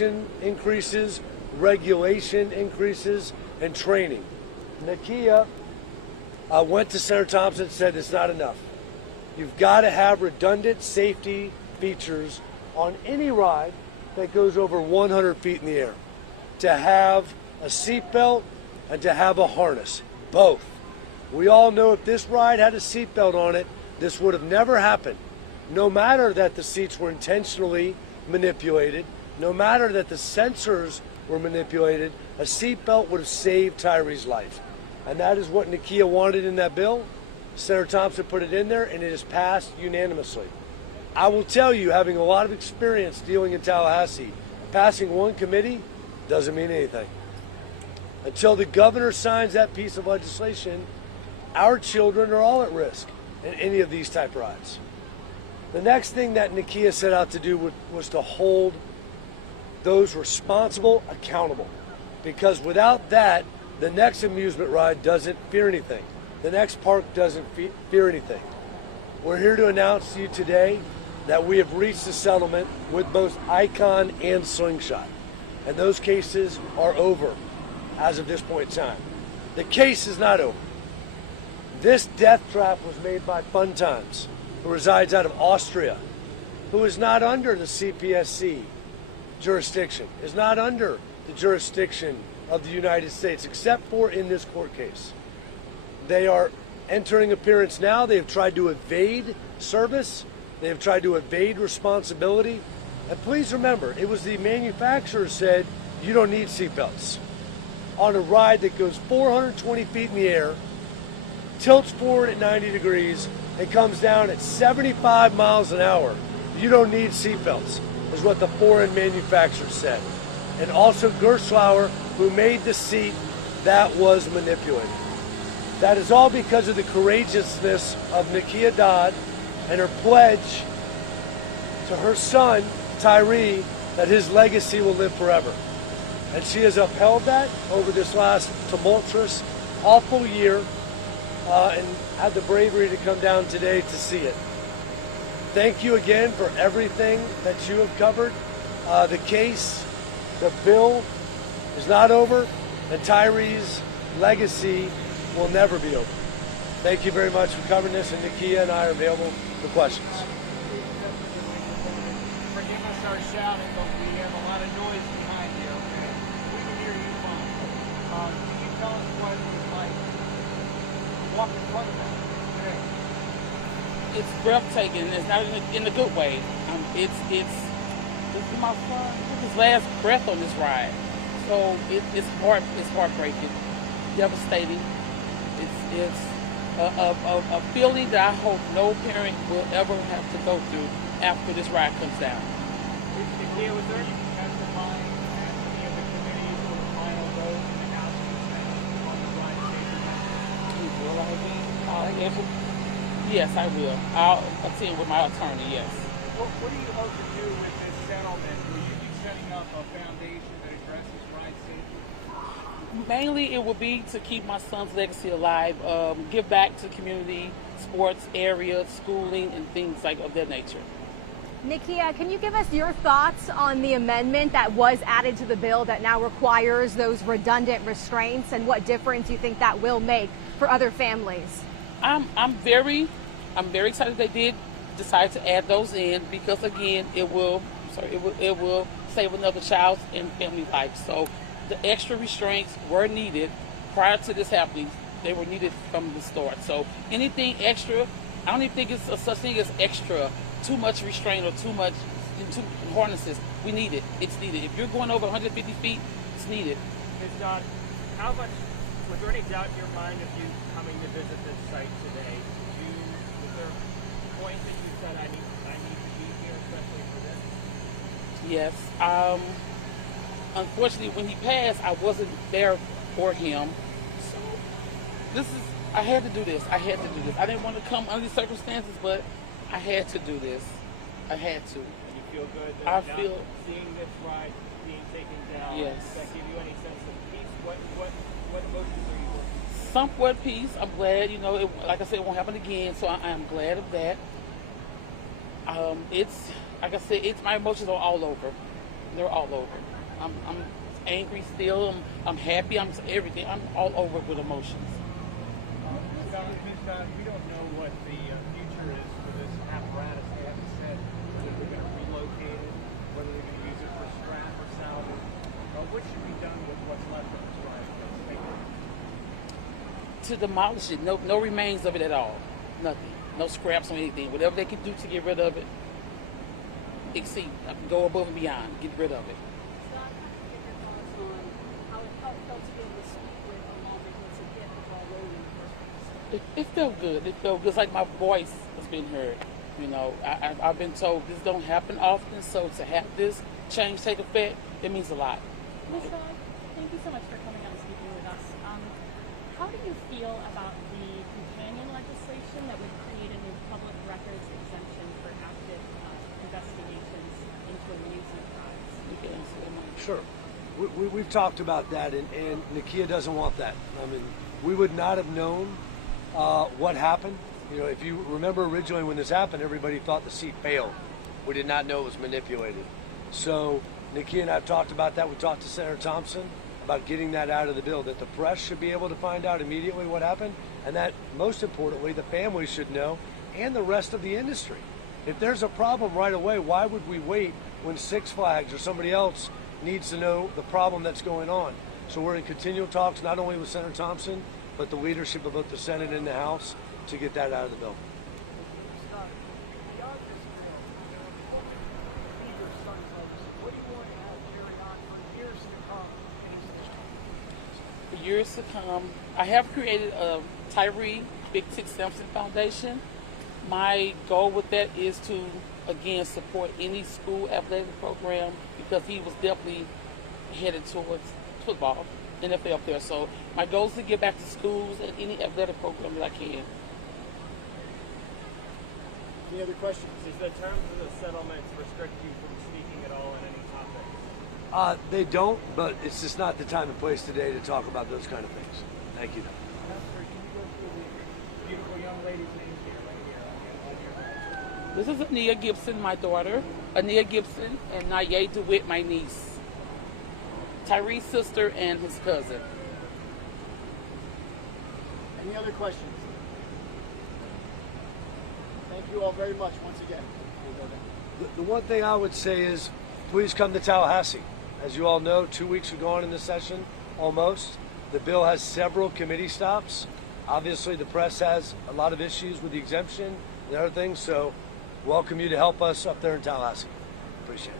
legislation increases, regulation increases, and training. Nakia went to Senator Thompson and said it's not enough. You've got to have redundant safety features on any ride that goes over 100 feet in the air. To have a seatbelt and to have a harness, both. We all know if this ride had a seatbelt on it, this would have never happened. No matter that the seats were intentionally manipulated, no matter that the sensors were manipulated, a seatbelt would have saved Tyre's life. And that is what Nakia wanted in that bill. Senator Thompson put it in there, and it is passed unanimously. I will tell you, having a lot of experience dealing in Tallahassee, passing one committee doesn't mean anything. Until the governor signs that piece of legislation, our children are all at risk in any of these type rides. The next thing that Nakia set out to do was to hold those responsible accountable. Because without that, the next amusement ride doesn't fear anything. The next park doesn't fear anything. We're here to announce to you today that we have reached a settlement with both Icon and Slingshot. And those cases are over as of this point in time. The case is not over. This death trap was made by Fun Times, who resides out of Austria, who is not under the CPSC jurisdiction, is not under the jurisdiction of the United States, except for in this court case. They are entering appearance now. They have tried to evade service. They have tried to evade responsibility. And please remember, it was the manufacturer said, you don't need seatbelts. On a ride that goes 420 feet in the air, tilts forward at 90 degrees, and comes down at 75 miles an hour, you don't need seatbelts, is what the foreign manufacturer said. And also Gerstlauer, who made the seat that was manipulated. That is all because of the courageousness of Nakia Dodd and her pledge to her son, Tyre, that his legacy will live forever. And she has upheld that over this last tumultuous, awful year, and had the bravery to come down today to see it. Thank you again for everything that you have covered. The case, the bill is not over, and Tyre's legacy will never be over. Thank you very much for covering this, and Nakia and I are available for questions. Forgive us our shouting, but we have a lot of noise behind you, okay? We can hear you fine. Can you tell us what it was like? Walk in front of us today. It's breathtaking. It's not in a good way. This is my son. His last breath on this ride. So it's heartbreaking, devastating. It's a feeling that I hope no parent will ever have to go through after this ride comes down. Nakia, was there any testifying at any of the committees or the final vote in the House on the ride safety? Will I be? Yes, I will. I'll attend with my attorney, yes. What do you hope to do with this settlement? Will you be setting up a foundation that addresses ride safety? Mainly, it will be to keep my son's legacy alive, give back to community, sports area, schooling, and things like of that nature. Nakia, can you give us your thoughts on the amendment that was added to the bill that now requires those redundant restraints, and what difference you think that will make for other families? I'm very excited they did decide to add those in, because again, it will save another child's and family life. So the extra restraints were needed prior to this happening. They were needed from the start. So anything extra, I don't even think it's a such thing as extra, too much restraint or too much harnesses. We need it. It's needed. If you're going over 150 feet, it's needed. Ms. Dodd, how much, was there any doubt in your mind of you coming to visit this site today? Was there a point that you said, I need to be here, especially for this? Yes. Unfortunately, when he passed, I wasn't there for him. So I had to do this. I didn't want to come under these circumstances, but I had to do this. I had to. And you feel good that seeing this ride being taken down, yes. Does that give you any sense of peace? What emotions are you working? Somewhat peace. I'm glad, like I said, it won't happen again, so I'm glad of that. It's, like I said, my emotions are all over. They're all over. I'm angry still. I'm happy. I'm everything. I'm all over with emotions. We don't know what the future is for this apparatus. They haven't said whether they're going to relocate it, whether they're going to use it for scrap or salvage. What should be done with what's left of this ride? To demolish it. No remains of it at all. Nothing. No scraps or anything. Whatever they can do to get rid of it, exceed, go above and beyond, get rid of it. Scott, get your thoughts on how it felt to be able to speak with a lawmaker to get the ball rolling in the first place. It felt good. It felt good. It's like my voice has been heard. You know, I've been told this don't happen often, so to have this change take effect, it means a lot. Ms. Dodd, thank you so much for coming out and speaking with us. How do you feel about the companion legislation that would create a new public records exemption for active investigations into amusement parks? You can answer that, Mike. Sure. We've talked about that, and Nakia doesn't want that. I mean, we would not have known what happened. You know, if you remember originally when this happened, everybody thought the seat failed. We did not know it was manipulated. So Nakia and I have talked about that. We talked to Senator Thompson about getting that out of the bill, that the press should be able to find out immediately what happened, and that, most importantly, the families should know, and the rest of the industry. If there's a problem right away, why would we wait when Six Flags or somebody else needs to know the problem that's going on? So we're in continual talks, not only with Senator Thompson, but the leadership of both the Senate and the House to get that out of the bill. Scott, beyond this bill, what do you need your son's hopes? What do you want to have carry on for years to come in existence? For years to come, I have created a Tyre Sampson Foundation. My goal with that is to, again, support any school athletic program, because he was definitely headed towards football, NFL player. So my goal is to get back to schools and any athletic program that I can. Any other questions? Does the terms of the settlements restrict you from speaking at all on any topics? They don't, but it's just not the time and place today to talk about those kind of things. Thank you. Pastor, can you go through the beautiful young lady's names here, right here on your This is Ania Gibson, my daughter. Ania Gibson, and Naye DeWitt, my niece. Tyree's sister and his cousin. Any other questions? Thank you all very much once again. The one thing I would say is, please come to Tallahassee. As you all know, 2 weeks are gone in this session, almost. The bill has several committee stops. Obviously, the press has a lot of issues with the exemption and other things, so welcome you to help us up there in Tallahassee. Appreciate it.